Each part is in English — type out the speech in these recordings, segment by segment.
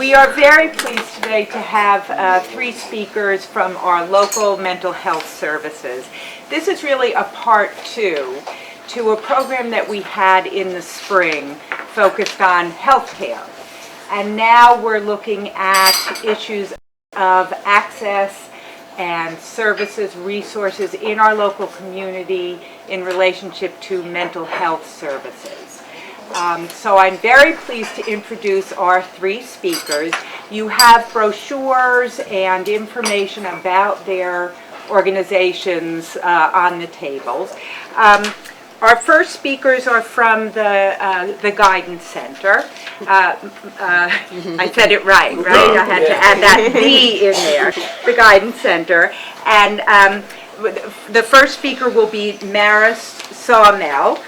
We are very pleased today to have three speakers from our local mental health services. This is really a part two to a program that we had in the spring focused on healthcare. And now we're looking at issues of access and services, resources in our local community in relationship to mental health services. So I'm very pleased to introduce our three speakers. You have brochures and information about their organizations on the tables. Our first speakers are from the Guidance Center. I said it right? I had to add that "the" in there, the Guidance Center. And the first speaker will be Maris Sawmell,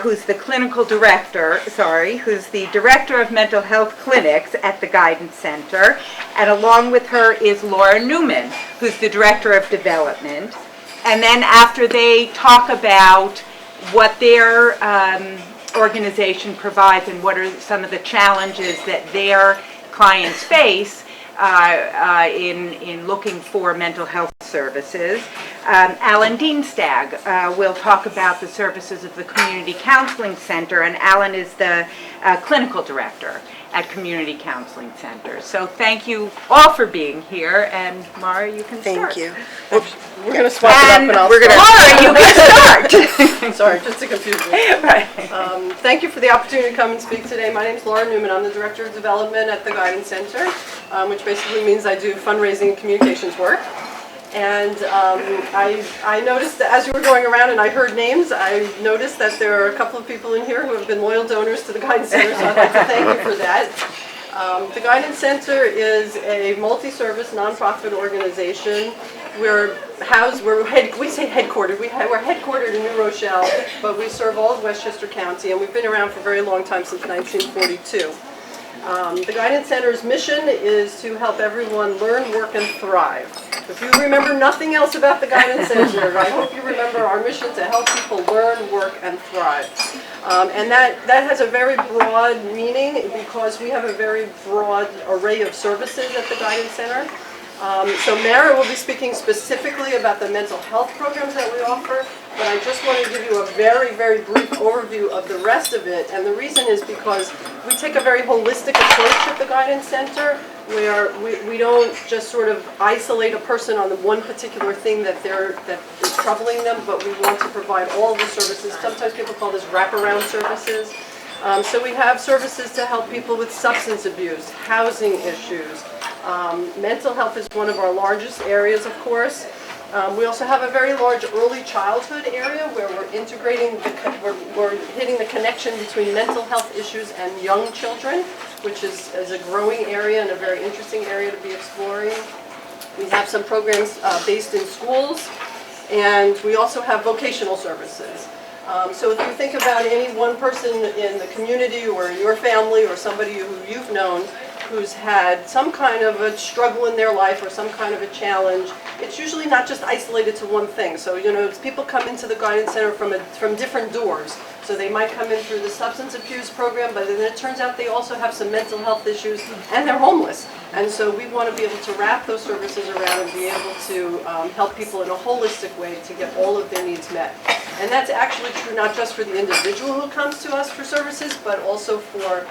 who's the clinical director, who's the director of mental health clinics at the Guidance Center. And along with her is Laura Neuman, who's the director of development. And then after they talk about what their organization provides and what are some of the challenges that their clients face in looking for mental health services. Alan Dienstag will talk about the services of the Community Counseling Center, and Alan is the clinical director at Community Counseling Center. So thank you all for being here, and Mara, you can start. Thank you. We're going to swap it up, and I'll Mara, you can start. Sorry, just to confuse you. Right. Thank you for the opportunity to come and speak today. My name is Laura Neuman. I'm the Director of Development at the Guidance Center, which basically means I do fundraising and communications work. And I noticed that as you were going around and I heard names, I noticed that there are a couple of people in here who have been loyal donors to the Guidance Center, so I'd like to thank you for that. The Guidance Center is a multi-service nonprofit organization. We're housed, we say headquartered. We're headquartered in New Rochelle, but we serve all of Westchester County, and we've been around for a very long time, since 1942. The Guidance Center's mission is to help everyone learn, work, and thrive. If you remember nothing else about the Guidance Center, I hope you remember our mission to help people learn, work, and thrive. And that has a very broad meaning because we have a very broad array of services at the Guidance Center. So Mara will be speaking specifically about the mental health programs that we offer, but I just want to give you a very, very brief overview of the rest of it. And the reason is because we take a very holistic approach at the Guidance Center, where we don't just sort of isolate a person on the one particular thing that is troubling them, but we want to provide all the services. Sometimes people call this wraparound services. So we have services to help people with substance abuse, housing issues. Mental health is one of our largest areas, of course. We also have a very large early childhood area where we're integrating, we're hitting the connection between mental health issues and young children, which is a growing area and a very interesting area to be exploring. We have some programs based in schools, and we also have vocational services. So if you think about any one person in the community or in your family or somebody who you've known who's had some kind of a struggle in their life or some kind of a challenge, it's usually not just isolated to one thing. So, people come into the Guidance Center from different doors. So they might come in through the substance abuse program, but then it turns out they also have some mental health issues and they're homeless. And so we want to be able to wrap those services around and be able to help people in a holistic way to get all of their needs met. And that's actually true not just for the individual who comes to us for services, but also for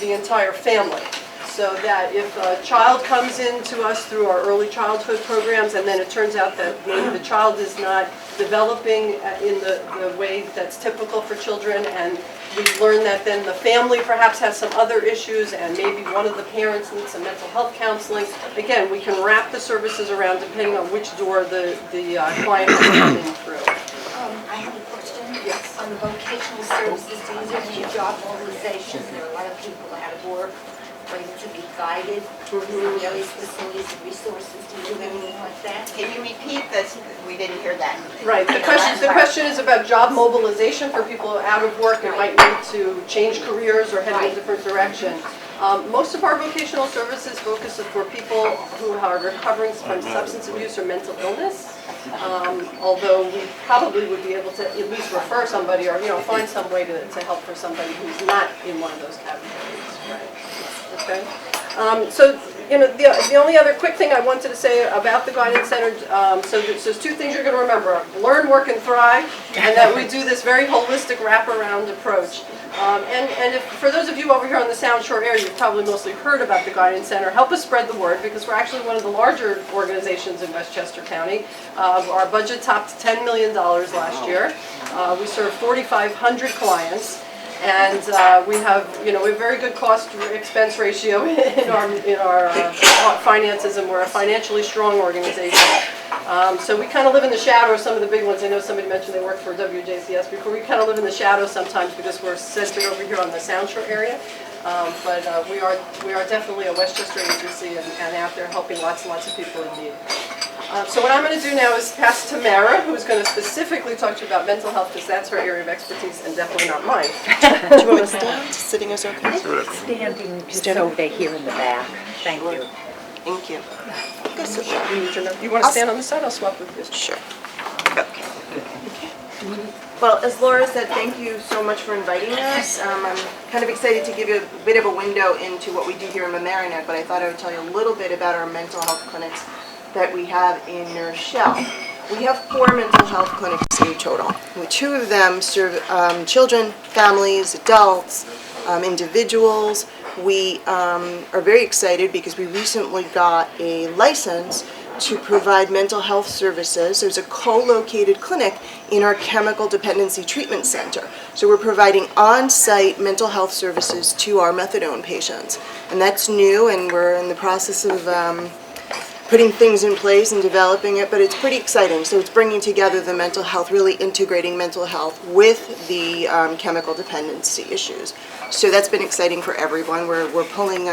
the entire family. So that if a child comes in to us through our early childhood programs and then it turns out that maybe the child is not developing in the way that's typical for children, and we learn that then the family perhaps has some other issues and maybe one of the parents needs some mental health counseling, again, we can wrap the services around depending on which door the client is coming through. I have a question. Yes. On the vocational services, do you do job mobilization? There are a lot of people out of work waiting to be guided through various facilities and resources. Do you do anything like that? Can you repeat this? We didn't hear that. Right. The question is about job mobilization for people out of work and might need to change careers or head in a different direction. Most of our vocational services focus for people who are recovering from substance abuse or mental illness. Although we probably would be able to at least refer somebody or, find some way to help for somebody who's not in one of those categories, right? Okay. So, the only other quick thing I wanted to say about the Guidance Center, so there's two things you're going to remember. Learn, work, and thrive, and that we do this very holistic wraparound approach. And if, for those of you over here on the Sound Shore area, you've probably mostly heard about the Guidance Center. Help us spread the word, because we're actually one of the larger organizations in Westchester County. Our budget topped $10 million last year. We serve 4,500 clients. And we have, a very good cost-expense ratio in our finances, and we're a financially strong organization. So we kind of live in the shadow of some of the big ones. I know somebody mentioned they worked for WJCS before. We kind of live in the shadow sometimes because we're centered over here on the Sound Shore area. But we are definitely a Westchester agency and out there helping lots and lots of people in need. So what I'm going to do now is pass to Mara, who's going to specifically talk to you about mental health, because that's her area of expertise and definitely not mine. Do you want to stand? Sitting is okay? Standing just over there here in the back. Thank you. Thank you. Go sit You there. need your note. You want to stand on the side? I'll swap with you. Sure. Okay. Well, as Laura said, thank you so much for inviting us. I'm kind of excited to give you a bit of a window into what we do here in Mamaroneck, but I thought I would tell you a little bit about our mental health clinics that we have in Rochelle. We have 4 mental health clinics in total. 2 of them serve children, families, adults, individuals. We are very excited because we recently got a license to provide mental health services. There's a co-located clinic in our chemical dependency treatment center. So we're providing on-site mental health services to our methadone patients. And that's new, and we're in the process of putting things in place and developing it, but it's pretty exciting. So it's bringing together the mental health, really integrating mental health with the chemical dependency issues. So that's been exciting for everyone. We're pulling,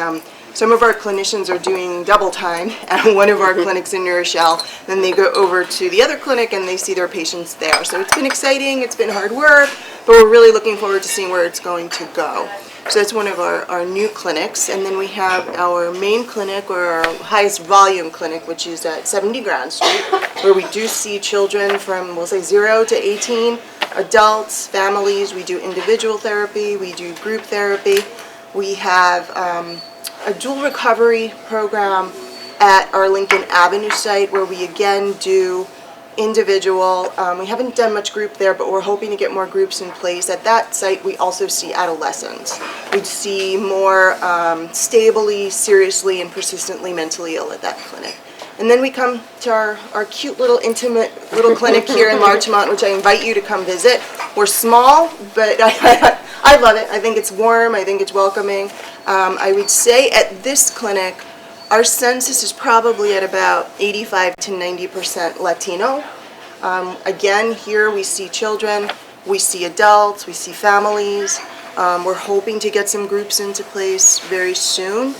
some of our clinicians are doing double time at one of our clinics in New Rochelle, then they go over to the other clinic and they see their patients there. So it's been exciting, it's been hard work, but we're really looking forward to seeing where it's going to go. So that's one of our new clinics. And then we have our main clinic, or our highest volume clinic, which is at 70 Grand Street, where we do see children from, we'll say, 0 to 18, adults, families. We do individual therapy, we do group therapy. We have a dual recovery program at our Lincoln Avenue site, where we again do individual. We haven't done much group there, but we're hoping to get more groups in place. At that site, we also see adolescents. We see more stably, seriously, and persistently mentally ill at that clinic. And then we come to our cute little intimate little clinic here in Larchmont, which I invite you to come visit. We're small, but I love it. I think it's warm. I think it's welcoming. I would say at this clinic, our census is probably at about 85 to 90% Latino. Again, here we see children, we see adults, we see families. We're hoping to get some groups into place very soon.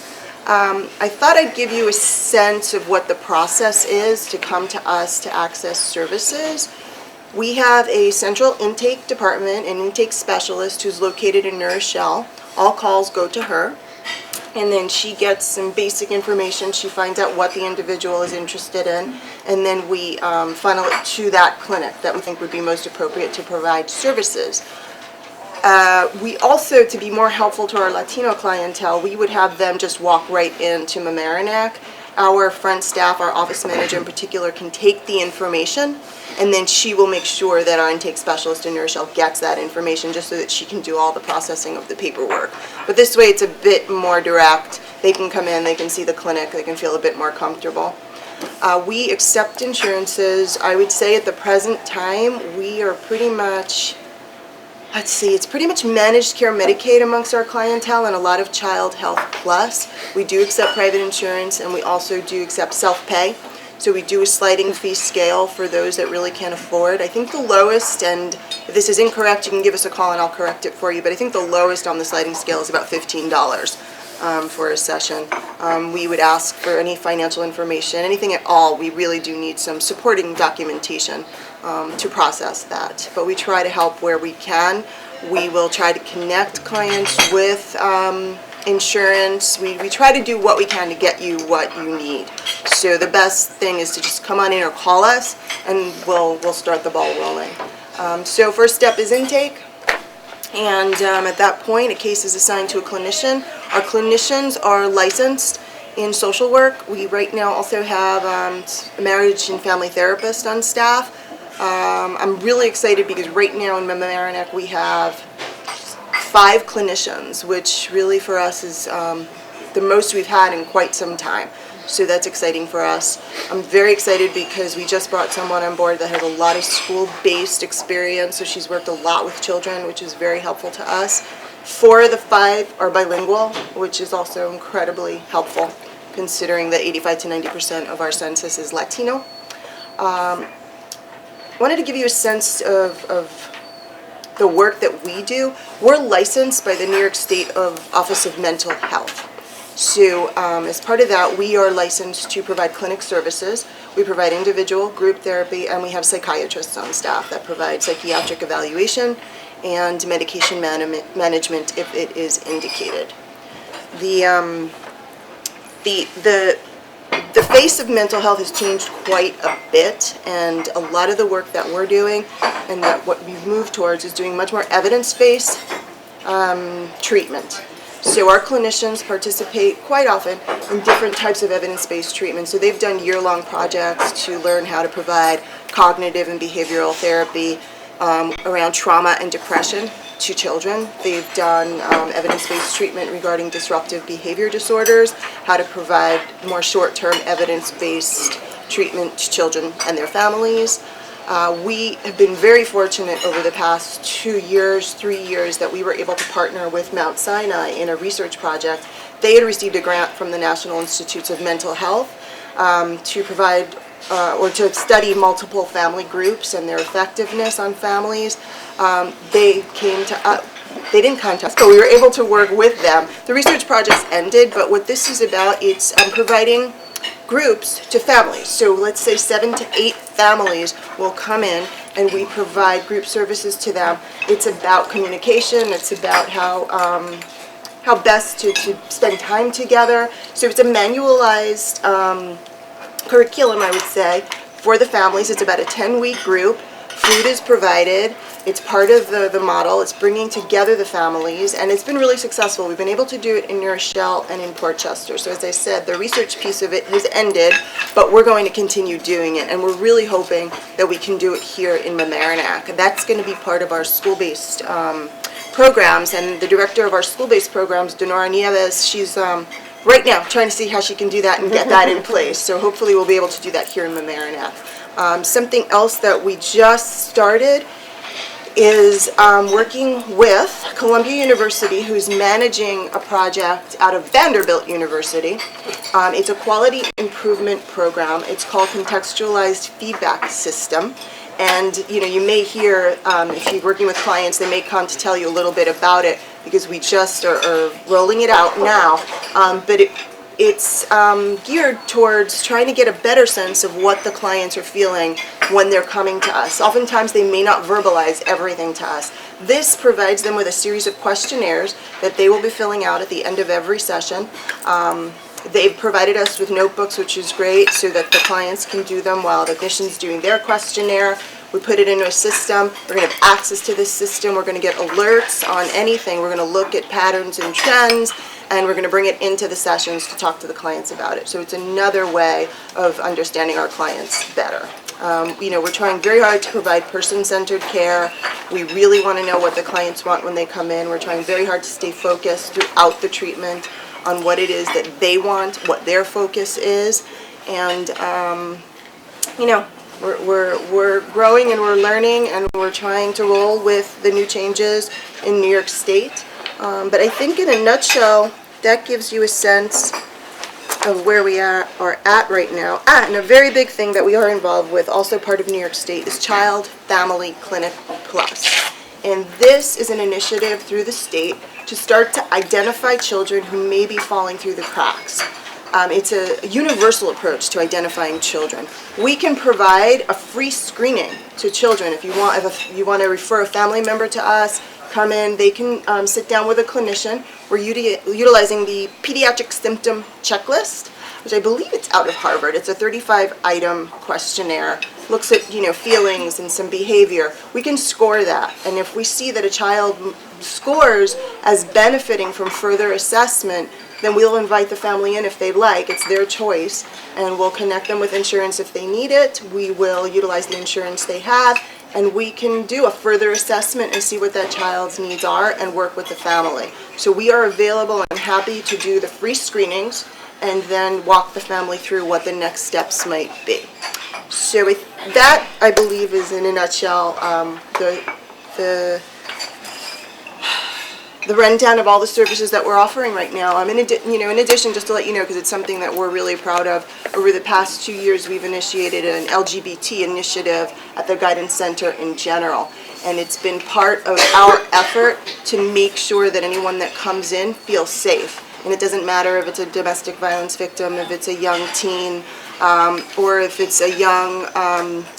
I thought I'd give you a sense of what the process is to come to us to access services. We have a central intake department, an intake specialist who's located in New Rochelle. All calls go to her. And then she gets some basic information. She finds out what the individual is interested in, and then we funnel it to that clinic that we think would be most appropriate to provide services. We also, to be more helpful to our Latino clientele, we would have them just walk right into Mamaroneck. Our front staff, our office manager in particular, can take the information, and then she will make sure that our intake specialist in New Rochelle gets that information, just so that she can do all the processing of the paperwork. But this way it's a bit more direct. They can come in, they can see the clinic, they can feel a bit more comfortable. We accept insurances. I would say at the present time we are pretty much, it's pretty much managed care Medicaid amongst our clientele, and a lot of Child Health Plus. We do accept private insurance, and we also do accept self-pay. So we do a sliding fee scale for those that really can't afford. I think the lowest, and if this is incorrect, you can give us a call and I'll correct it for you, but I think the lowest on the sliding scale is about $15 for a session. We would ask for any financial information, anything at all. We really do need some supporting documentation to process that. But we try to help where we can. We will try to connect clients with insurance. We try to do what we can to get you what you need. So the best thing is to just come on in or call us, and we'll start the ball rolling. So first step is intake. And at that point, a case is assigned to a clinician. Our clinicians are licensed in social work. We right now also have a marriage and family therapist on staff. I'm really excited because right now in Mamaroneck we have 5 clinicians, which really for us is the most we've had in quite some time. So that's exciting for us. I'm very excited because we just brought someone on board that has a lot of school-based experience, so she's worked a lot with children, which is very helpful to us. 4 of the 5 are bilingual, which is also incredibly helpful, considering that 85 to 90% of our census is Latino. I wanted to give you a sense of the work that we do. We're licensed by the New York State Office of Mental Health. So as part of that, we are licensed to provide clinic services. We provide individual, group therapy, and we have psychiatrists on staff that provide psychiatric evaluation and medication management if it is indicated. The face of mental health has changed quite a bit, and a lot of the work that we're doing and that what we've moved towards is doing much more evidence-based treatment. So our clinicians participate quite often in different types of evidence-based treatment. So they've done year-long projects to learn how to provide cognitive and behavioral therapy around trauma and depression to children. They've done evidence-based treatment regarding disruptive behavior disorders, how to provide more short-term evidence-based treatment to children and their families. We have been very fortunate over the past 2 years, 3 years, that we were able to partner with Mount Sinai in a research project. They had received a grant from the National Institutes of Mental Health to provide or to study multiple family groups and their effectiveness on families. They came to us. They didn't contact us, but we were able to work with them. The research project's ended, but what this is about, it's providing groups to families. So let's say 7 to 8 families will come in and we provide group services to them. It's about communication. It's about how best to spend time together. So it's a manualized curriculum, I would say, for the families. It's about a 10-week group. Food is provided. It's part of the model. It's bringing together the families, and it's been really successful. We've been able to do it in New Rochelle and in Port Chester. So as I said, the research piece of it has ended, but we're going to continue doing it, and we're really hoping that we can do it here in Mamaroneck. That's going to be part of our school-based programs, and the director of our school-based programs, Denora Nieves, she's right now trying to see how she can do that and get that in place. So hopefully we'll be able to do that here in Mamaroneck. Something else that we just started is working with Columbia University, who's managing a project out of Vanderbilt University. It's a quality improvement program. It's called Contextualized Feedback System. And you may hear, if you're working with clients, they may come to tell you a little bit about it because we just are rolling it out now. But it's geared towards trying to get a better sense of what the clients are feeling when they're coming to us. Oftentimes they may not verbalize everything to us. This provides them with a series of questionnaires that they will be filling out at the end of every session. They've provided us with notebooks, which is great, so that the clients can do them while the clinician's doing their questionnaire. We put it into a system. We're going to have access to this system. We're going to get alerts on anything. We're going to look at patterns and trends, and we're going to bring it into the sessions to talk to the clients about it. So it's another way of understanding our clients better. We're trying very hard to provide person-centered care. We really want to know what the clients want when they come in. We're trying very hard to stay focused throughout the treatment on what it is that they want, what their focus is, and we're growing and we're learning and we're trying to roll with the new changes in New York State. But I think in a nutshell, that gives you a sense of where we are at right now. And a very big thing that we are involved with, also part of New York State, is Child Family Clinic Plus. And this is an initiative through the state to start to identify children who may be falling through the cracks. It's a universal approach to identifying children. We can provide a free screening to children. If you want to refer a family member to us, come in, they can sit down with a clinician. We're utilizing the pediatric symptom checklist, which I believe it's out of Harvard. It's a 35-item questionnaire, looks at, feelings and some behavior. We can score that, and if we see that a child scores as benefiting from further assessment, then we'll invite the family in if they'd like. It's their choice, and we'll connect them with insurance if they need it. We will utilize the insurance they have, and we can do a further assessment and see what that child's needs are and work with the family. So we are available and happy to do the free screenings and then walk the family through what the next steps might be. So that, I believe, is in a nutshell the rundown of all the services that we're offering right now. In addition, just to let you know, because it's something that we're really proud of, over the past 2 years we've initiated an LGBT initiative at the Guidance Center in general. And it's been part of our effort to make sure that anyone that comes in feels safe. And it doesn't matter if it's a domestic violence victim, if it's a young teen, or if it's a young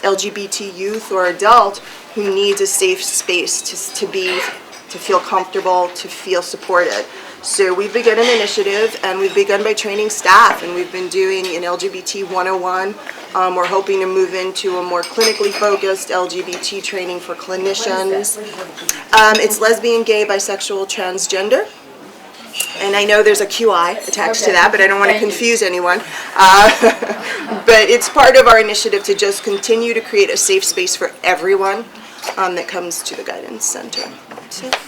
LGBT youth or adult who needs a safe space to feel comfortable, to feel supported. So we've begun an initiative, and we've begun by training staff, and we've been doing an LGBT 101. We're hoping to move into a more clinically focused LGBT training for clinicians. It's lesbian, gay, bisexual, transgender. And I know there's a QI attached to that, but I don't want to confuse anyone. But it's part of our initiative to just continue to create a safe space for everyone that comes to the Guidance Center.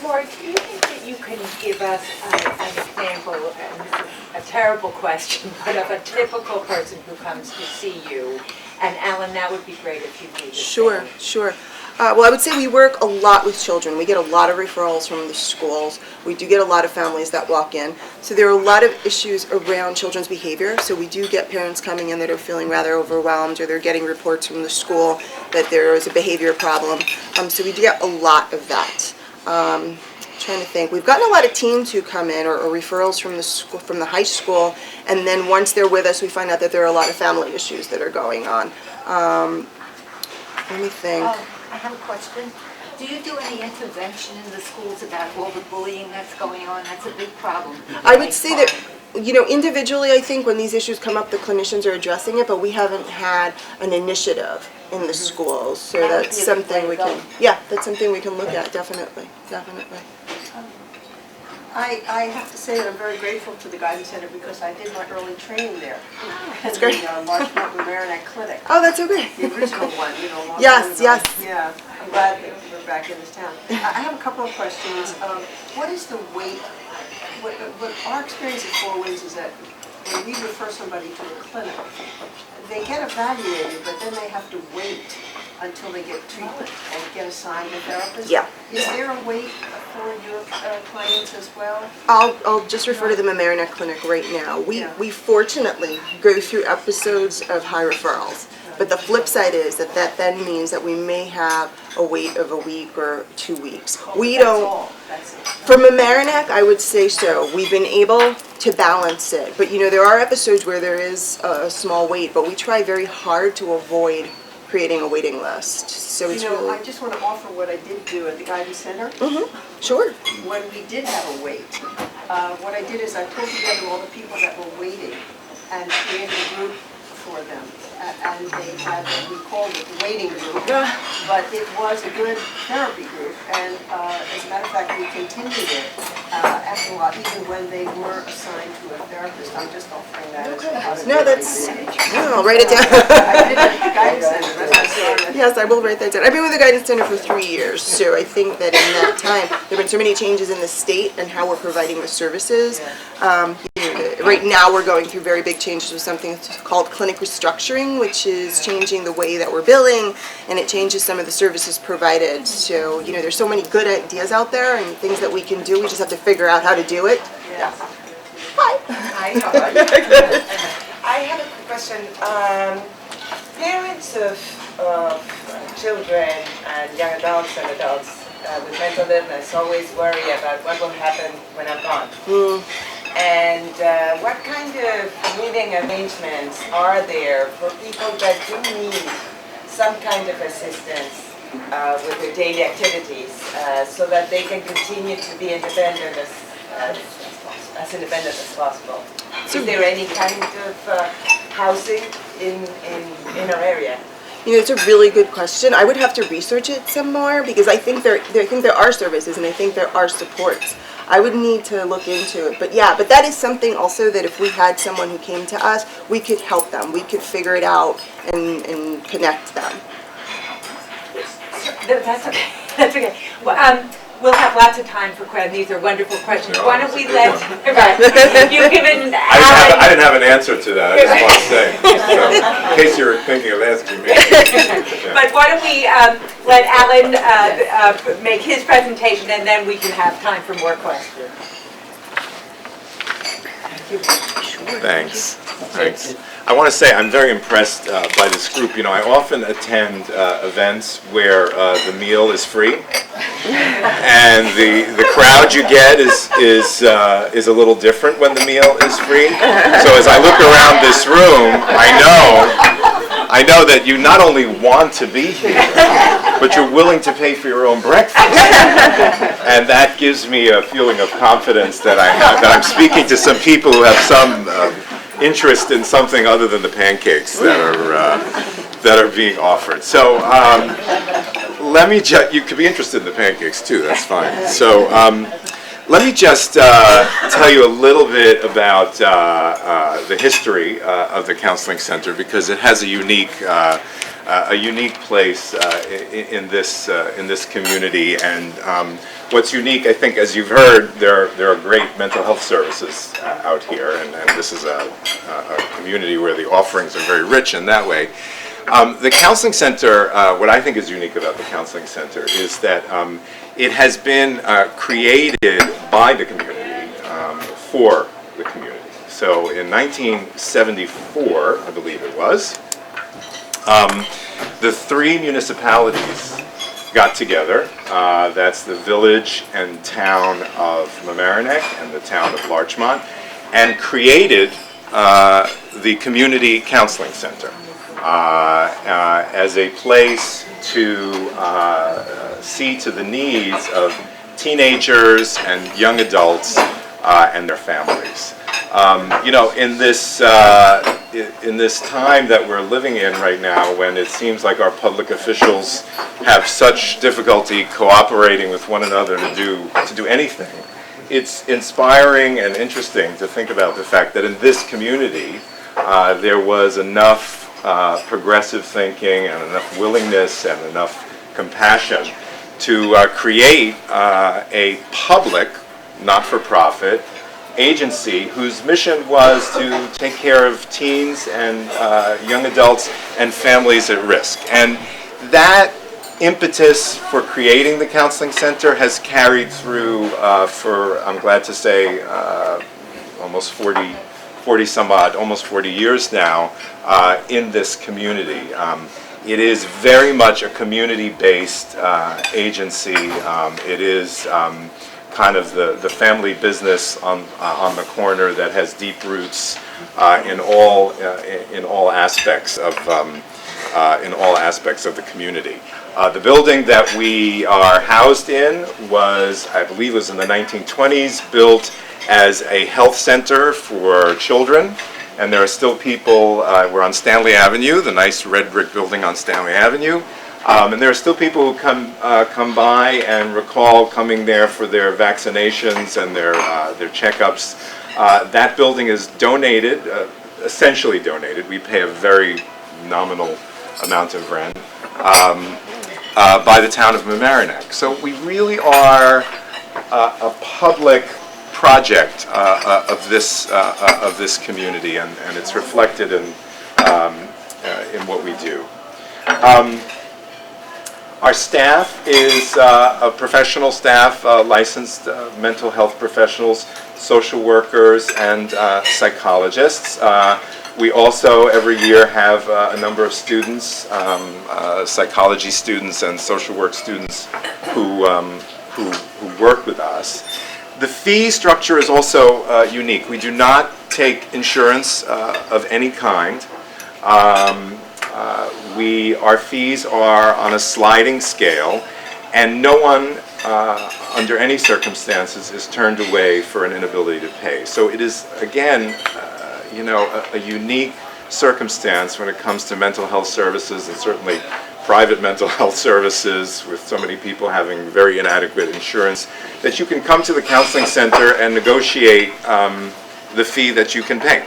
Laura, do you think that you can give us an example, and this is a terrible question, but of a typical person who comes to see you? And Alan, that would be great if you do the Sure, same. sure. Well, I would say we work a lot with children. We get a lot of referrals from the schools. We do get a lot of families that walk in. So there are a lot of issues around children's behavior. So we do get parents coming in that are feeling rather overwhelmed, or they're getting reports from the school that there is a behavior problem. So we do get a lot of that. Trying to think. We've gotten a lot of teens who come in, or referrals from the school, from the high school, and then once they're with us, we find out that there are a lot of family issues that are going on. Let me think. I have a question. Do you do any intervention in the schools about all the bullying that's going on? That's a big problem. I would say that, individually, I think when these issues come up, the clinicians are addressing it, but we haven't had an initiative in the schools, so That would that's be a good something way we to can, go. yeah, that's something we can look at, definitely, definitely. I have to say that I'm very grateful to the Guidance Center because I did my early training there. That's great. The Larchmont Mamaroneck clinic, Oh, that's okay. the original one, a long Yes, time ago. yes. Yeah, I'm glad that we're back in this town. I have a couple of questions. What is the weight, what our experience at Four Winds is that when we refer somebody to a clinic, they get evaluated, but then they have to wait until they get treatment and get assigned a therapist? Yeah. Is there a wait for your clients as well? I'll just refer to the Mamaroneck Clinic right now. We fortunately go through episodes of high referrals, but the flip side is that then means that we may have a wait of a week or 2 weeks. We don't. That's it. For Mamaroneck, I would say so. We've been able to balance it, but there are episodes where there is a small wait, but we try very hard to avoid creating a waiting list. So it's really. I just want to offer what I did do at the Guidance Center. Sure. When we did have a wait, what I did is I pulled together all the people that were waiting and created a group for them. And they had, we called it the waiting group, but it was a good therapy group. And as a matter of fact, we continued it after a while, even when they were assigned to a therapist. I'm just offering that as a possibility. No, that's. No, I'll write it down. I did it at the Guidance Center, that's why I started. Yes, I will write that down. I've been with the Guidance Center for 3 years, so I think that in that time, there have been so many changes in the state and how we're providing the services. Right now, we're going through very big changes with something called clinic restructuring, which is changing the way that we're billing, and it changes some of the services provided. So, there's so many good ideas out there and things that we can do. We just have to figure out how to do it. Yes. Hi. Hi, how are you? I have a quick question. Parents of children and young adults and adults with mental illness always worry about what will happen when I'm gone. And what kind of living arrangements are there for people that do need some kind of assistance with their daily activities, so that they can continue to be independent as independent as possible. Is there any kind of housing in our area? You know, it's a really good question. I would have to research it some more because I think there are services and I think there are supports. I would need to look into it, but yeah, but that is something also that if we had someone who came to us, we could help them. We could figure it out and connect them. That's okay, that's okay. Well, we'll have lots of time for questions. These are wonderful questions. Why don't we let, right, you've given I didn't have an answer to that, I just want to say, so, in case you were thinking of asking me. But why don't we let Alan make his presentation and then we can have time for more questions. Thanks. I want to say I'm very impressed by this group. You know, I often attend events where the meal is free, and the crowd you get is a little different when the meal is free. So as I look around this room, I know that you not only want to be here, but you're willing to pay for your own breakfast, and that gives me a feeling of confidence that I'm speaking to some people who have some interest in something other than the pancakes that are being offered. So let me you could be interested in the pancakes too, that's fine. So let me just tell you a little bit about the history of the Counseling Center, because it has a unique place in this community. And what's unique, I think, as you've heard, there are great mental health services out here, and this is a community where the offerings are very rich in that way. The Counseling Center, what I think is unique about the Counseling Center is that it has been created by the community for the community. So in 1974, I believe it was, the three municipalities got together. That's the village and town of Mamaroneck and the town of Larchmont, and created the Community Counseling Center as a place to see to the needs of teenagers and young adults and their families. You know, in this time that we're living in right now, when it seems like our public officials have such difficulty cooperating with one another to do anything, it's inspiring and interesting to think about the fact that in this community there was enough progressive thinking and enough willingness and enough compassion to create a public, not-for-profit agency whose mission was to take care of teens and young adults and families at risk. And that impetus for creating the Counseling Center has carried through for, I'm glad to say, almost 40 some odd, almost 40 years now in this community. It is very much a community-based agency. It is kind of the family business on the corner that has deep roots in all aspects of the community. The building that we are housed in was, I believe, was in the 1920s, built as a health center for children. And there are still people, we're on Stanley Avenue, the nice red brick building on Stanley Avenue. And there are still people who come by and recall coming there for their vaccinations and their checkups. That building is donated, essentially donated. We pay a very nominal amount of rent by the town of Mamaroneck. So we really are a public project of this community, and it's reflected in what we do. Our staff is a professional staff, licensed mental health professionals, social workers, and psychologists. We also every year have a number of students, psychology students and social work students who work with us. The fee structure is also unique. We do not take insurance of any kind. Our fees are on a sliding scale, and no one, under any circumstances, is turned away for an inability to pay. So it is, again, a unique circumstance when it comes to mental health services, and certainly private mental health services with so many people having very inadequate insurance, that you can come to the counseling center and negotiate the fee that you can pay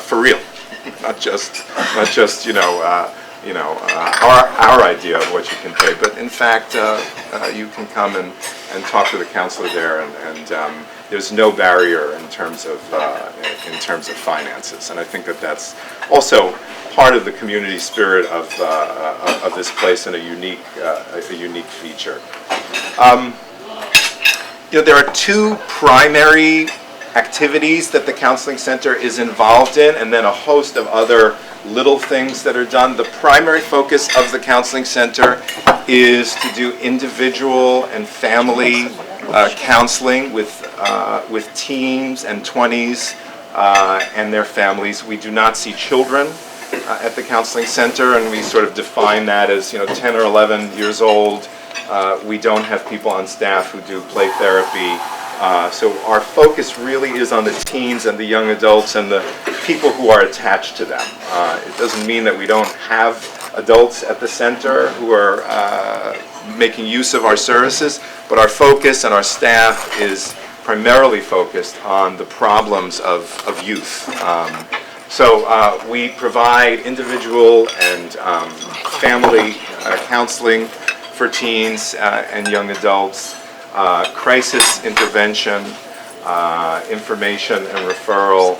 for real, not just our idea of what you can pay, but in fact you can come and talk to the counselor there, and there's no barrier in terms of finances, and I think that that's also part of the community spirit of this place, and a unique feature. There are two primary activities that the counseling center is involved in, and then a host of other little things that are done. The primary focus of the counseling center is to do individual and family counseling with teens and 20s and their families. We do not see children at the counseling center, and we sort of define that as 10 or 11 years old. We don't have people on staff who do play therapy. So our focus really is on the teens and the young adults and the people who are attached to them. It doesn't mean that we don't have adults at the center who are making use of our services, but our focus and our staff is primarily focused on the problems of youth. So we provide individual and family counseling for teens and young adults, crisis intervention, information and referral.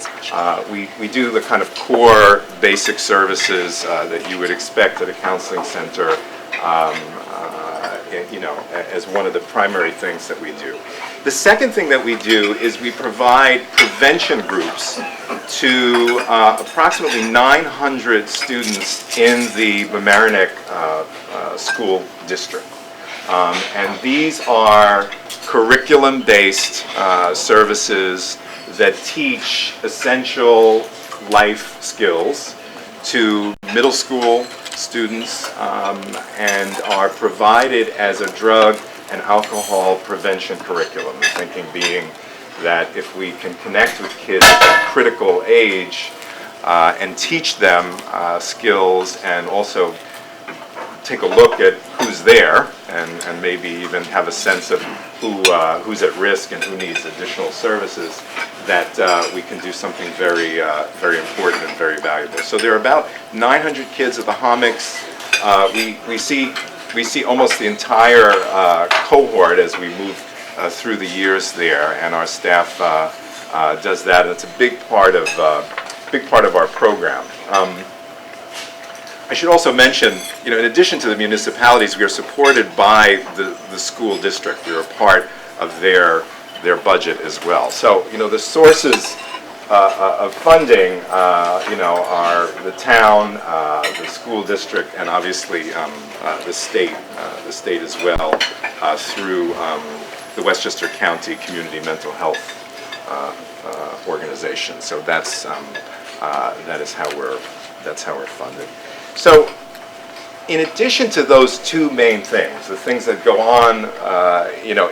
We do the kind of core basic services that you would expect at a counseling center, as one of the primary things that we do. The second thing that we do is we provide prevention groups to approximately 900 students in the Mamaroneck school district. And these are curriculum-based services that teach essential life skills to middle school students, and are provided as a drug and alcohol prevention curriculum. The thinking being that if we can connect with kids at a critical age and teach them skills, and also take a look at who's there, and maybe even have a sense of who's at risk and who needs additional services, that we can do something very, very important and very valuable. So there are about 900 kids at the Homics. We see almost the entire cohort as we move through the years there, and our staff does that, and it's a big part of our program. I should also mention, in addition to the municipalities, we are supported by the school district. We are part of their budget as well. So, the sources of funding, are the town, the school district, and obviously the state as well, through the Westchester County Community Mental Health Organization. So that is how we're funded. So, in addition to those two main things, the things that go on,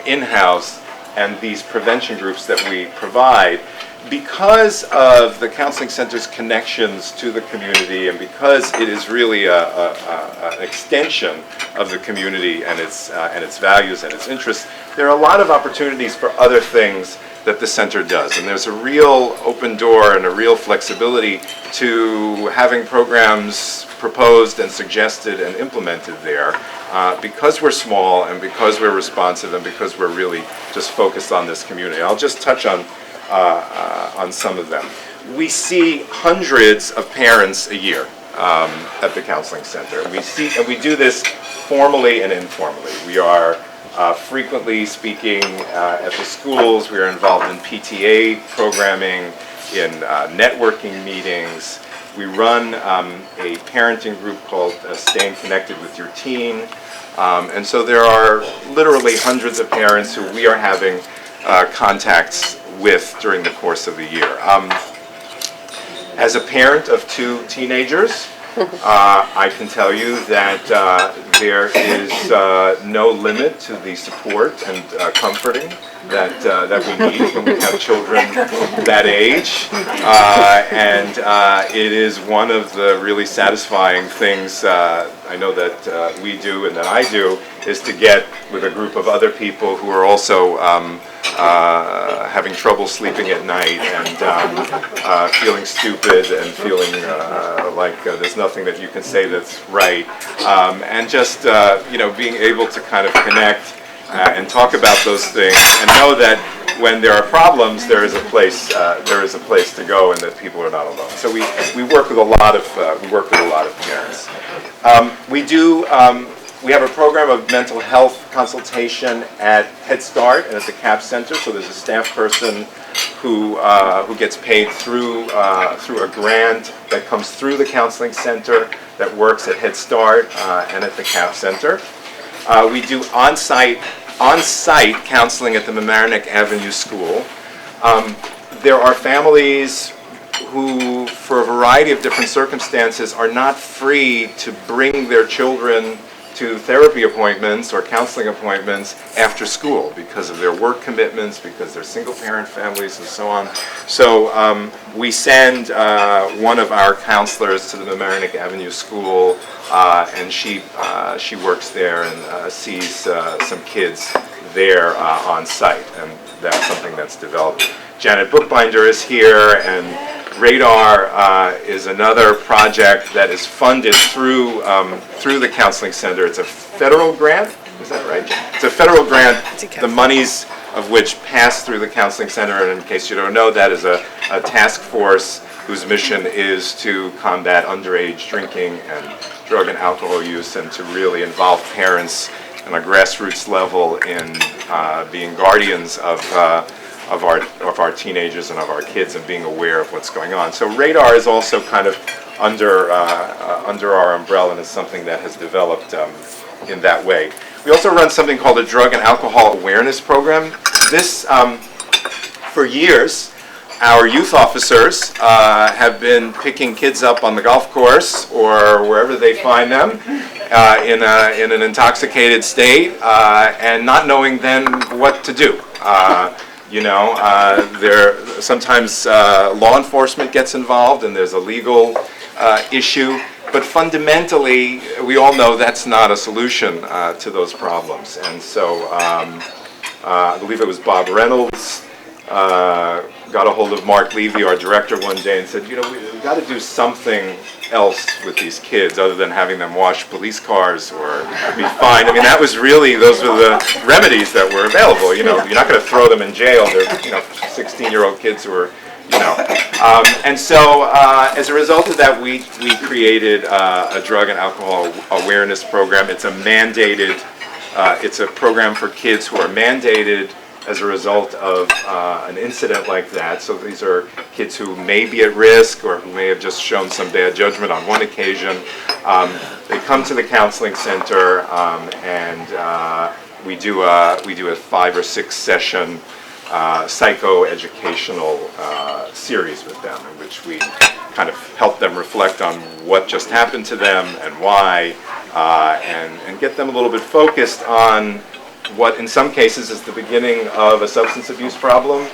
in-house, and these prevention groups that we provide, because of the counseling center's connections to the community, and because it is really an extension of the community and its values and its interests, there are a lot of opportunities for other things that the center does, and there's a real open door and a real flexibility to having programs proposed and suggested and implemented there, because we're small and because we're responsive and because we're really just focused on this community. I'll just touch on some of them. We see hundreds of parents a year at the counseling center. And we do this formally and informally. We are frequently speaking at the schools. We are involved in PTA programming, in networking meetings. We run a parenting group called Staying Connected with Your Teen. And so there are literally hundreds of parents who we are having contacts with during the course of the year. As a parent of two teenagers, I can tell you that there is no limit to the support and comforting that we need when we have children that age, and it is one of the really satisfying things I know that we do and that I do, is to get with a group of other people who are also having trouble sleeping at night and feeling stupid and feeling like there's nothing that you can say that's right, and just being able to kind of connect and talk about those things, and know that when there are problems, there is a place to go, and that people are not alone. So we work with a lot of parents. We have a program of mental health consultation at Head Start and at the CAP Center. So there's a staff person who gets paid through a grant that comes through the counseling center that works at Head Start and at the CAP Center. We do on-site counseling at the Mamaroneck Avenue School. There are families who, for a variety of different circumstances, are not free to bring their children to therapy appointments or counseling appointments after school because of their work commitments, because they're single-parent families, and so on. So we send one of our counselors to the Mamaroneck Avenue School, and she works there and sees some kids there on site, and that's something that's developed. Janet Bookbinder is here, and Radar is another project that is funded through the counseling center. It's a federal grant, is that right? It's a federal grant, the monies of which pass through the counseling center, and in case you don't know, that is a task force whose mission is to combat underage drinking and drug and alcohol use, and to really involve parents on a grassroots level in being guardians of our teenagers and of our kids, and being aware of what's going on. So Radar is also kind of under our umbrella, and is something that has developed in that way. We also run something called a drug and alcohol awareness program. This, for years, our youth officers have been picking kids up on the golf course or wherever they find them in an intoxicated state, and not knowing then what to do. Sometimes law enforcement gets involved, and there's a legal issue, but fundamentally, we all know that's not a solution to those problems. And so I believe it was Bob Reynolds got a hold of Mark Levy, our director, one day and said, we've got to do something else with these kids other than having them wash police cars or be fined. I mean, those were the remedies that were available. You're not going to throw them in jail. They're 16-year-old kids who are, and so as a result of that, we created a drug and alcohol awareness program. It's a mandated, it's a program for kids who are mandated as a result of an incident like that. So these are kids who may be at risk, or who may have just shown some bad judgment on one occasion. They come to the counseling center, and we do a 5 or 6 session psychoeducational series with them, in which we kind of help them reflect on what just happened to them and why, and get them a little bit focused on what in some cases is the beginning of a substance abuse problem,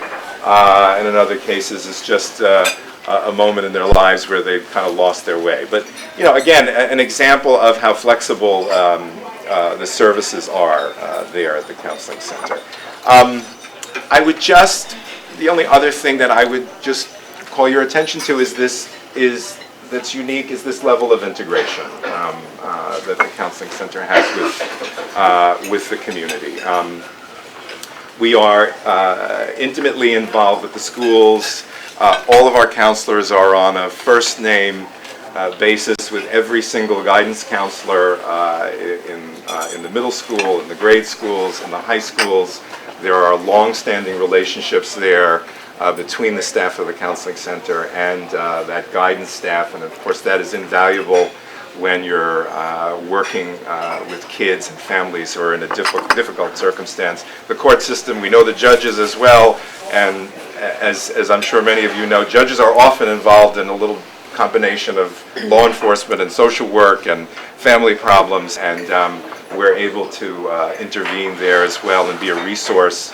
and in other cases is just a moment in their lives where they've kind of lost their way. But again, an example of how flexible the services are there at the counseling center. The only other thing that I would just call your attention to that's unique is this level of integration that the counseling center has with the community. We are intimately involved with the schools. All of our counselors are on a first name basis with every single guidance counselor in the middle school, in the grade schools, in the high schools. There are long-standing relationships there between the staff of the counseling center and that guidance staff, and of course that is invaluable when you're working with kids and families who are in a difficult circumstance. The court system, we know the judges as well, and as I'm sure many of you know, judges are often involved in a little combination of law enforcement and social work and family problems, and we're able to intervene there as well and be a resource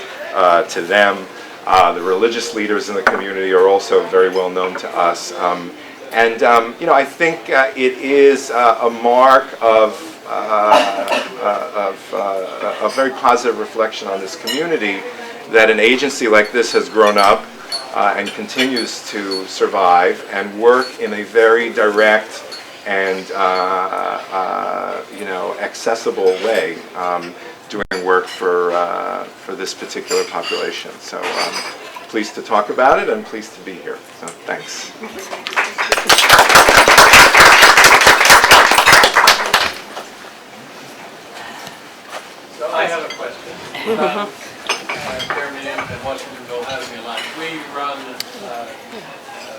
to them. The religious leaders in the community are also very well known to us. I think it is a mark of a very positive reflection on this community that an agency like this has grown up and continues to survive and work in a very direct and accessible way, doing work for this particular population. So pleased to talk about it and pleased to be here. So thanks. So I have a question. Jeremy and Washingtonville Housing Alliance. We run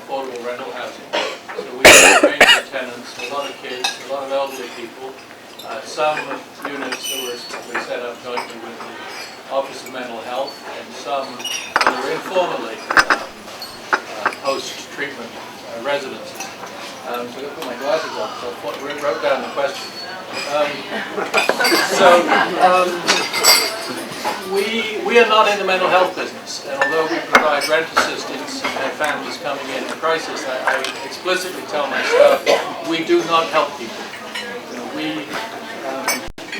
affordable rental housing. So we have a range of tenants, a lot of kids, a lot of elderly people. Some units that were set up jointly with the Office of Mental Health, and some that are informally post-treatment residences. So I'm going to put my glasses on, so I wrote down the question. We are not in the mental health business, and although we provide rent assistance and have families coming in crisis, I explicitly tell my staff we do not help people. We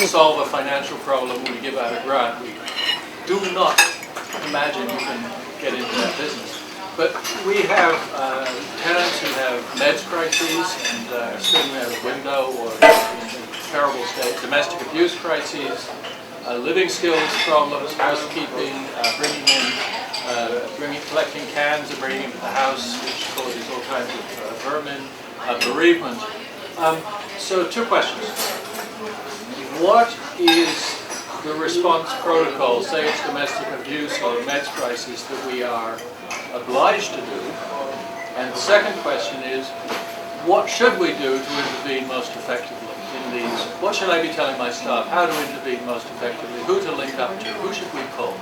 solve a financial problem, we give out a grant. We do not imagine you can get into that business. But we have tenants who have meds crises and screaming out a window or in terrible state, domestic abuse crises, living skills problems, housekeeping, collecting cans and bringing them to the house, which causes all kinds of vermin, bereavement. So 2 questions. What is the response protocol, say it's domestic abuse or a meds crisis, that we are obliged to do? And the second question is, what should we do to intervene most effectively in these? What should I be telling my staff? How to intervene most effectively? Who to link up to? Who should we call?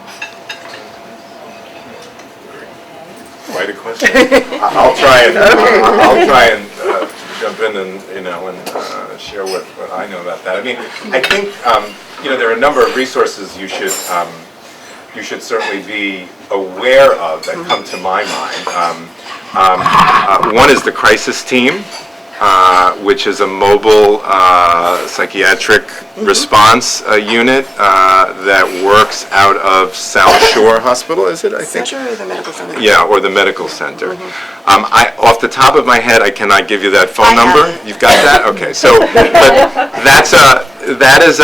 Quite a question. I'll try and jump in and share what I know about that. I mean, I think there are a number of resources you should certainly be aware of that come to my mind. One is the crisis team, which is a mobile psychiatric response unit that works out of South Shore Hospital, is it, I think? South Shore or the medical center? Yeah, or the medical center. Off the top of my head, I cannot give you that phone number. You've got that? Okay, so, but that is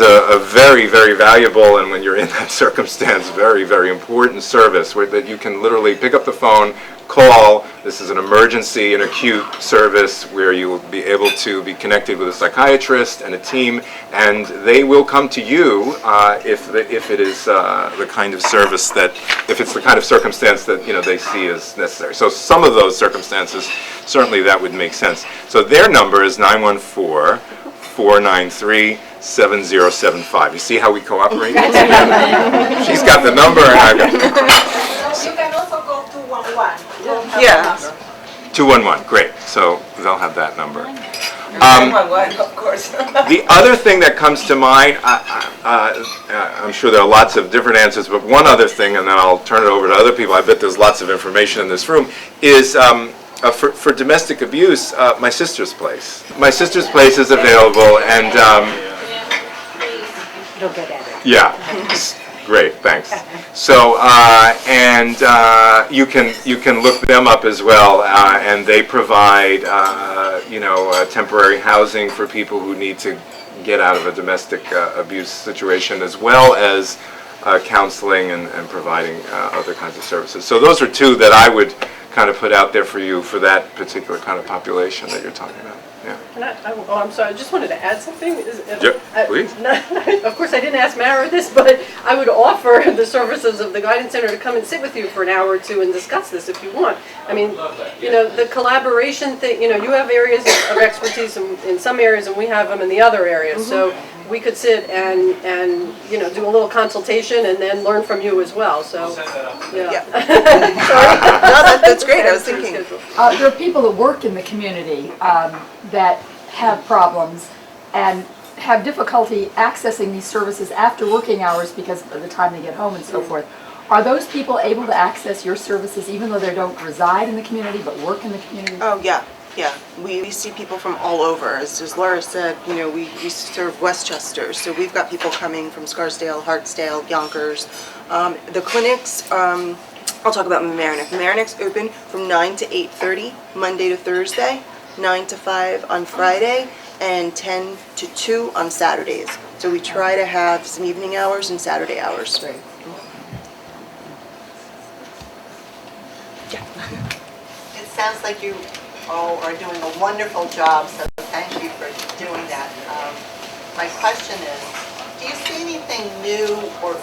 a very, very valuable, and when you're in that circumstance, very, very important service that you can literally pick up the phone, call. This is an emergency and acute service where you will be able to be connected with a psychiatrist and a team, and they will come to you if it is the kind of service if it's the kind of circumstance that they see as necessary. So some of those circumstances, certainly that would make sense. So their number is 914-493-7075. You see how we cooperate? She's got the number and I've got. You can also go 211. Yeah. 211, great. So they'll have that number. 911, of course. The other thing that comes to mind, I'm sure there are lots of different answers, but one other thing, and then I'll turn it over to other people, I bet there's lots of information in this room, is for domestic abuse, my sister's place. My sister's place is available, and You'll get at it. yeah. Great, thanks. So, you can look them up as well, and they provide, temporary housing for people who need to get out of a domestic abuse situation, as well as counseling and providing other kinds of services. So those are 2 that I would kind of put out there for you for that particular kind of population that you're talking about. Yeah. I'm sorry, I just wanted to add something. Please. Of course, I didn't ask Mara this, but I would offer the services of the Guidance Center to come and sit with you for an hour or 2 and discuss this if you want. I mean, the collaboration thing, you have areas of expertise in some areas and we have them in the other areas. So we could sit and do a little consultation and then learn from you as well. So, Yeah. No, that's great. I was thinking there are people that work in the community that have problems and have difficulty accessing these services after working hours because of the time they get home and so forth. Are those people able to access your services even though they don't reside in the community but work in the community? Oh, yeah. Yeah, we see people from all over. As Laura said, you know, we serve Westchester, so we've got people coming from Scarsdale, Hartsdale, Yonkers. The clinics, I'll talk about Mamaroneck. Mamaroneck's open from 9 to 8:30, Monday to Thursday, 9 to 5 on Friday, and 10 to 2 on Saturdays. So we try to have some evening hours and Saturday hours. Great. It sounds like you all are doing a wonderful job, so thank you for doing that. My question is, do you see anything new or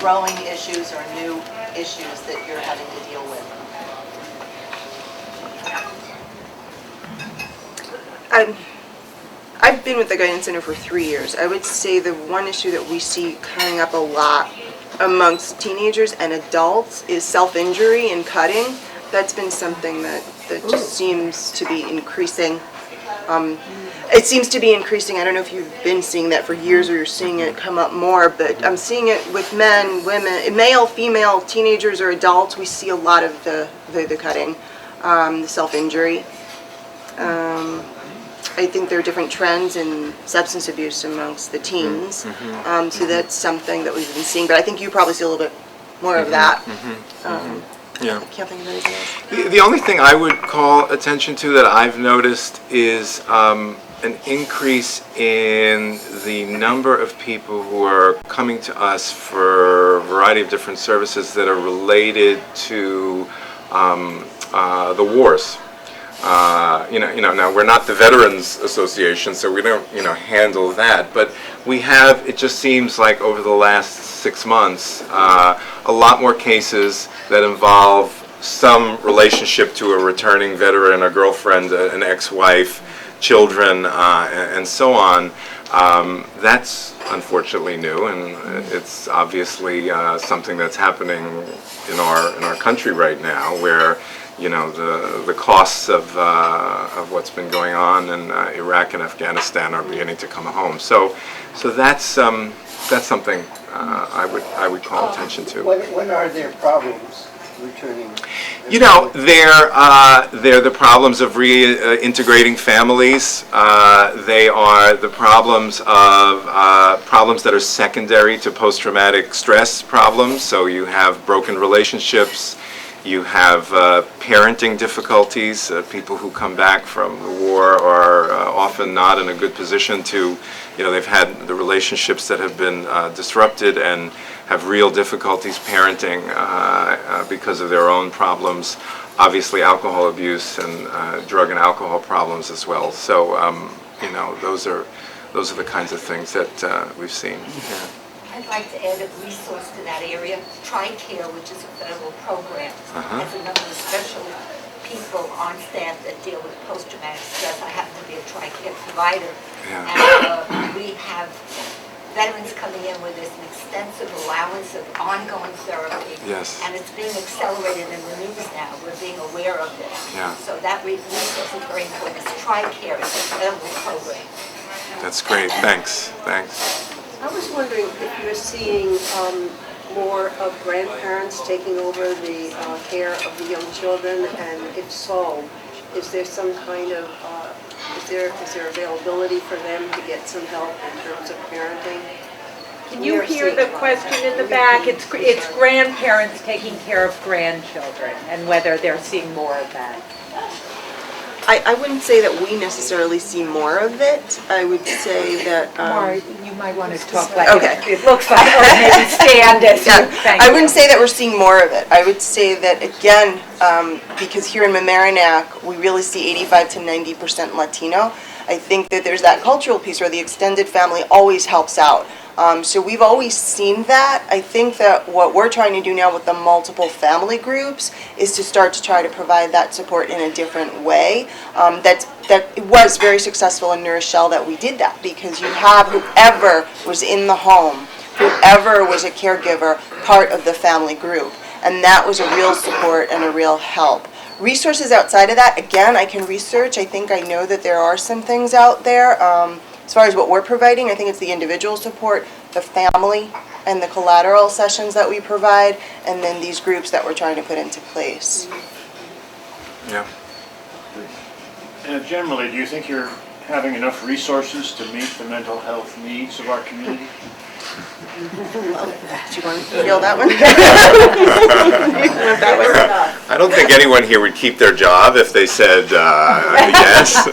growing issues or new issues that you're having to deal with? I've been with the Guidance Center for 3 years. I would say the one issue that we see coming up a lot amongst teenagers and adults is self-injury and cutting. That's been something that just seems to be increasing. It seems to be increasing. I don't know if you've been seeing that for years or you're seeing it come up more, but I'm seeing it with men, women, male, female, teenagers or adults. We see a lot of the cutting, the self-injury. I think there are different trends in substance abuse amongst the teens. So that's something that we've been seeing, but I think you probably see a little bit more of that. Yeah. I can't think of anything else. The only thing I would call attention to that I've noticed is an increase in the number of people who are coming to us for a variety of different services that are related to the wars. Now we're not the Veterans Association, so we don't, handle that. But we have. It just seems like over the last 6 months, a lot more cases that involve some relationship to a returning veteran, a girlfriend, an ex-wife, children, and so on. That's unfortunately new, and it's obviously something that's happening in our country right now, where the costs of what's been going on in Iraq and Afghanistan are beginning to come home. So that's something I would call attention to. When are there problems returning? They're the problems of reintegrating families. They are the problems of problems that are secondary to post-traumatic stress problems. So you have broken relationships. You have parenting difficulties. People who come back from the war are often not in a good position to, they've had the relationships that have been disrupted and have real difficulties parenting because of their own problems. Obviously alcohol abuse and drug and alcohol problems as well. So, those are the kinds of things that we've seen. Yeah. I'd like to add a resource to that area. TRICARE, which is a federal program, has a number of special people on staff that deal with post-traumatic stress. I happen to be a TRICARE provider. Yeah. And we have veterans coming in where there's an extensive allowance of ongoing therapy. Yes. And it's being accelerated in the news now. We're being aware of this. Yeah. So that resource is very important. It's TRICARE. It's a federal program. That's great. Thanks. I was wondering if you're seeing more of grandparents taking over the care of the young children, and if so, is there some kind of, is there availability for them to get some help in terms of parenting? Can you hear the question in the back? It's grandparents taking care of grandchildren and whether they're seeing more of that. I wouldn't say that we necessarily see more of it. I would say that... Or you might want to talk like okay. it looks like, or maybe stand as yeah. I wouldn't say that we're seeing more of it. I would say that, again, because here in Mamaroneck, we really see 85 to 90% Latino. I think that there's that cultural piece where the extended family always helps out. So we've always seen that. I think that what we're trying to do now with the multiple family groups is to start to try to provide that support in a different way. That it was very successful in New Rochelle that we did that, because you have whoever was in the home, whoever was a caregiver, part of the family group. And that was a real support and a real help. Resources outside of that, again, I can research. I think I know that there are some things out there. As far as what we're providing, I think it's the individual support, the family, and the collateral sessions that we provide, and then these groups that we're trying to put into place. Yeah. And generally, do you think you're having enough resources to meet the mental health needs of our community? Do you want to feel that one? I don't think anyone here would keep their job if they said yes.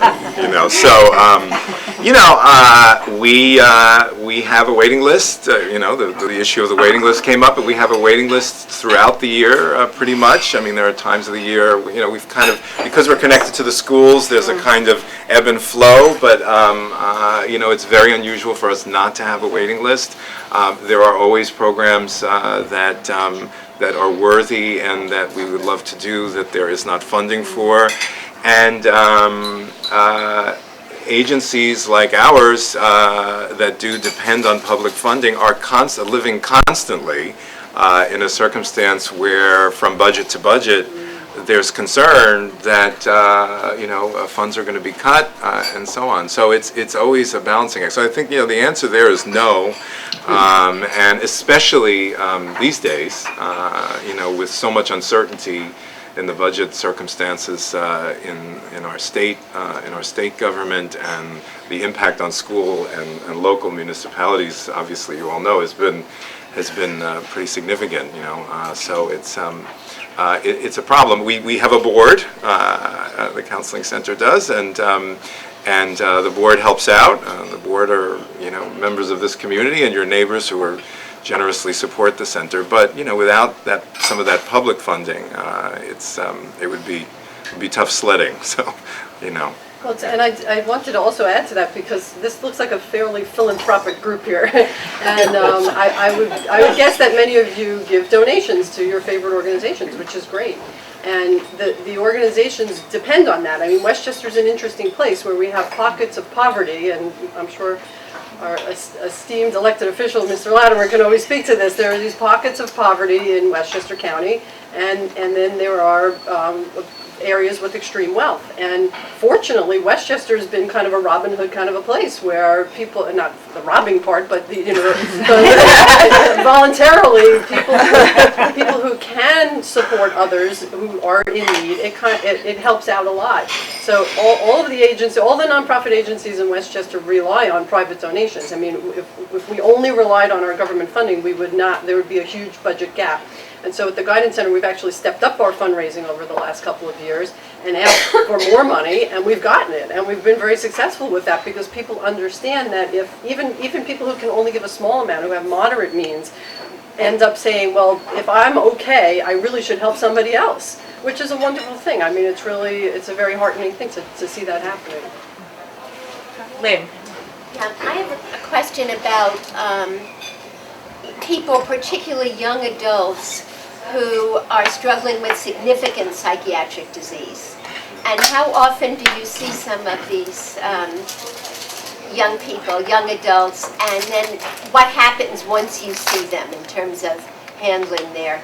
We have a waiting list. The issue of the waiting list came up, but we have a waiting list throughout the year, pretty much. I mean, there are times of the year, we've kind of, because we're connected to the schools, there's a kind of ebb and flow, but it's very unusual for us not to have a waiting list. There are always programs that are worthy and that we would love to do that there is not funding for. And agencies like ours that do depend on public funding are living constantly in a circumstance where from budget to budget there's concern that funds are going to be cut and so on. So it's always a balancing act. So I think the answer there is no, and especially these days, with so much uncertainty in the budget circumstances in our state government, and the impact on school and local municipalities, obviously you all know, has been pretty significant. So it's a problem. We have a board, the counseling center does, and the board helps out. The board are members of this community and your neighbors who are generously support the center. But without some of that public funding, it would be tough sledding. So Well, and I wanted to also add to that, because this looks like a fairly philanthropic group here, and I would guess that many of you give donations to your favorite organizations, which is great. And the organizations depend on that. I mean, Westchester's an interesting place where we have pockets of poverty, and I'm sure our esteemed elected official, Mr. Latimer, can always speak to this. There are these pockets of poverty in Westchester County, and then there are areas with extreme wealth. And fortunately, Westchester has been kind of a Robin Hood kind of a place where people, not the robbing part, but voluntarily, people who can support others who are in need, it helps out a lot. So all of the agencies, all the nonprofit agencies in Westchester rely on private donations. I mean, if we only relied on our government funding, there would be a huge budget gap. And so at the Guidance Center, we've actually stepped up our fundraising over the last couple of years and asked for more money, and we've gotten it. And we've been very successful with that, because people understand that if even people who can only give a small amount, who have moderate means, end up saying, well, if I'm okay, I really should help somebody else, which is a wonderful thing. I mean, it's a very heartening thing to see that happening. Lynn. I have a question about people, particularly young adults, who are struggling with significant psychiatric disease. And how often do you see some of these young people, young adults, and then what happens once you see them in terms of handling their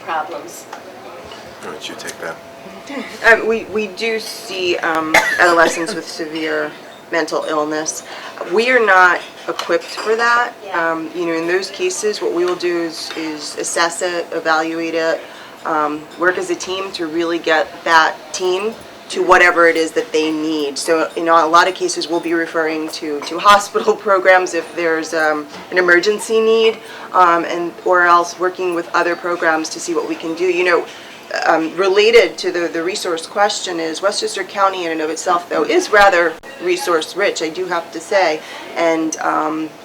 problems? Why don't you take that? We do see adolescents with severe mental illness. We are not equipped for that. In those cases, what we will do is assess it, evaluate it, work as a team to really get that teen to whatever it is that they need. So, a lot of cases we'll be referring to hospital programs if there's an emergency need, or else working with other programs to see what we can do. Related to the resource question is Westchester County in and of itself, though, is rather resource rich, I do have to say. And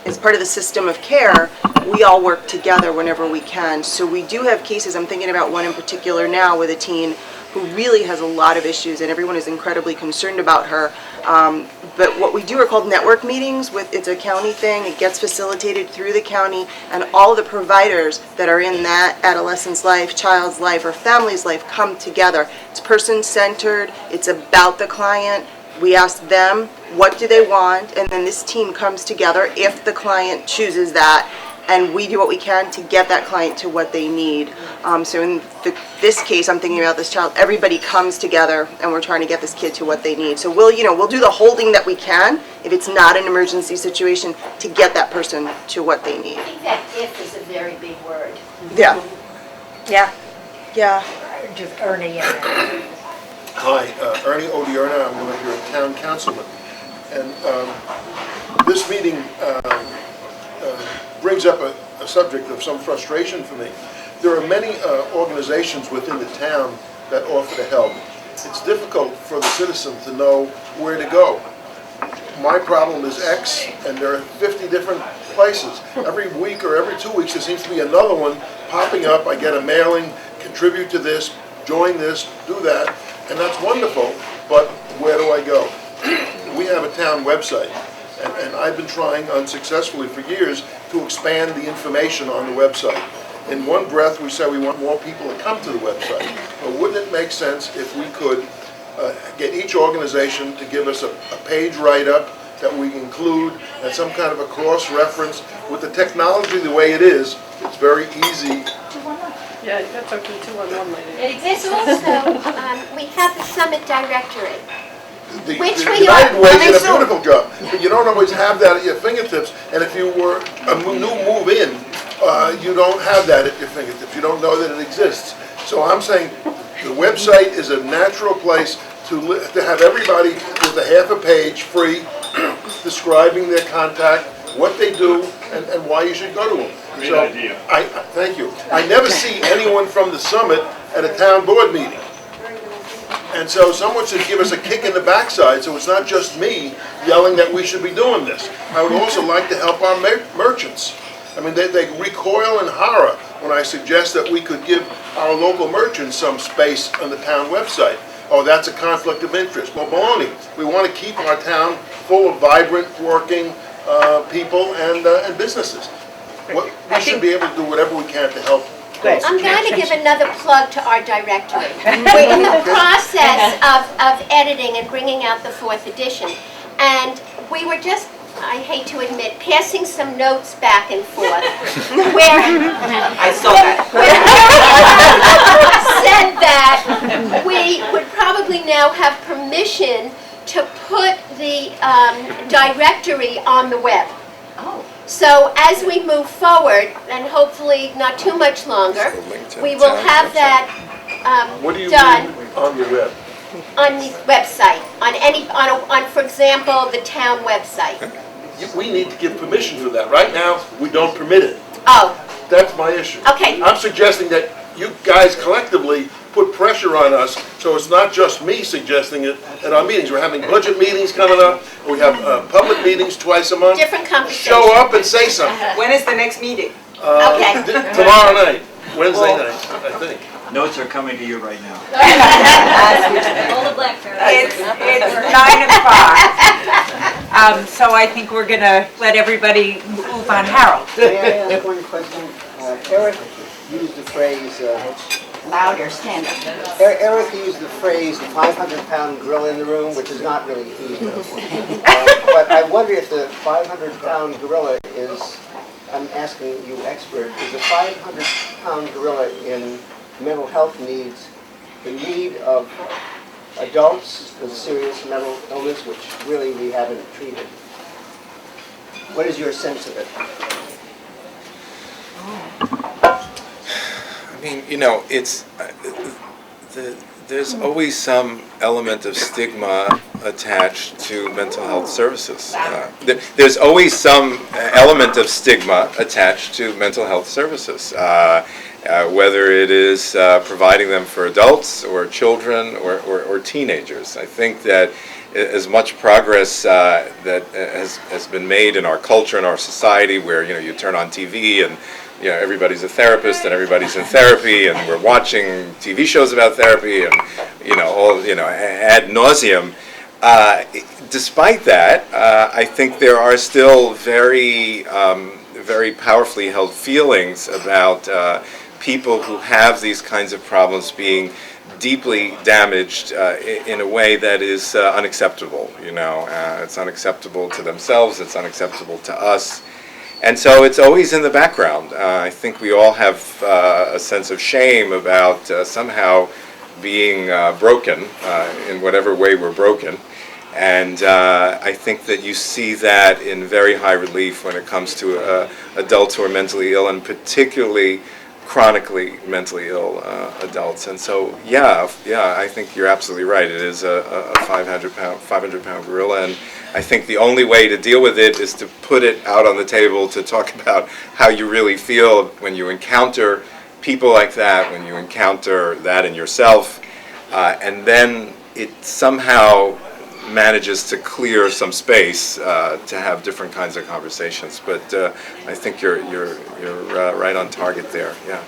as part of the system of care, we all work together whenever we can. So we do have cases, I'm thinking about one in particular now with a teen who really has a lot of issues, and everyone is incredibly concerned about her. But what we do are called network meetings. It's a county thing. It gets facilitated through the county, and all the providers that are in that adolescent's life, child's life, or family's life come together. It's person-centered. It's about the client. We ask them, what do they want? And then this team comes together, if the client chooses that, and we do what we can to get that client to what they need. So in this case, I'm thinking about this child, everybody comes together and we're trying to get this kid to what they need. So we'll do the holding that we can, if it's not an emergency situation, to get that person to what they need. I think that "if" is a very big word. Yeah. Yeah. Yeah. Just Ernie and Hi, Ernie Odierna, I'm one of your town councilmen. And this meeting brings up a subject of some frustration for me. There are many organizations within the town that offer to help. It's difficult for the citizen to know where to go. My problem is X, and there are 50 different places. Every week or every 2 weeks, there seems to be another one popping up. I get a mailing, contribute to this, join this, do that, and that's wonderful, but where do I go? We have a town website, and I've been trying unsuccessfully for years to expand the information on the website. In one breath, we say we want more people to come to the website, but wouldn't it make sense if we could get each organization to give us a page write-up that we include and some kind of a cross-reference? With the technology the way it is, it's very easy. Yeah, you got to talk to the 211 lady. There's also, we have the summit directory. The Which the we United are Way coming did a soon. beautiful job, but you don't always have that at your fingertips, and if you were a new move-in, you don't have that at your fingertips. You don't know that it exists. So I'm saying the website is a natural place to have everybody with a half a page free describing their contact, what they do, and why you should go to them. Great So, idea. Thank you. I never see anyone from the summit at a town board meeting. And so someone should give us a kick in the backside, so it's not just me yelling that we should be doing this. I would also like to help our merchants. I mean, they recoil in horror when I suggest that we could give our local merchants some space on the town website. Oh, that's a conflict of interest. Well, baloney. We want to keep our town full of vibrant, working people and businesses. We should be able to do whatever we can to help. I'm going to give another plug to our directory. We're in the process of editing and bringing out the 4th edition. And we were just, I hate to admit, passing some notes back and forth where I saw that. said that we would probably now have permission to put the directory on the web. So as we move forward, and hopefully not too much longer, we will have that What do you done mean on the web? on the website, on, for example, the town website. We need to give permission for that. Right now, we don't permit it. Oh, That's my issue. okay. I'm suggesting that you guys collectively put pressure on us, so it's not just me suggesting it at our meetings. We're having budget meetings coming up, we have public meetings twice a month. Different conversation. Show up and say something. When is the next meeting? Okay. Tomorrow night, Wednesday night, I think. Notes are coming to you right now. It's 9 o'clock. So I think we're going to let everybody move on. Harold. May I ask one question? Eric used the phrase, Louder, stand up. Eric used the phrase, the 500-pound gorilla in the room, which is not really feasible. But I wonder if the 500-pound gorilla is, I'm asking you expert, is the 500-pound gorilla in mental health needs the need of adults with serious mental illness, which really we haven't treated? What is your sense of it? I mean, you know, it's there's always some element of stigma attached to mental health services. There's always some element of stigma attached to mental health services, whether it is providing them for adults or children or teenagers. I think that as much progress that has been made in our culture and our society, where you turn on TV and everybody's a therapist and everybody's in therapy, and we're watching TV shows about therapy, and all ad nauseum. Despite that, I think there are still very powerfully held feelings about people who have these kinds of problems being deeply damaged in a way that is unacceptable. It's unacceptable to themselves. It's unacceptable to us. And so it's always in the background. I think we all have a sense of shame about somehow being broken in whatever way we're broken. And I think that you see that in very high relief when it comes to adults who are mentally ill, and particularly chronically mentally ill adults. And so, yeah, I think you're absolutely right. It is a 500-pound gorilla, and I think the only way to deal with it is to put it out on the table, to talk about how you really feel when you encounter people like that, when you encounter that in yourself, and then it somehow manages to clear some space to have different kinds of conversations. But I think you're right on target there. Yeah.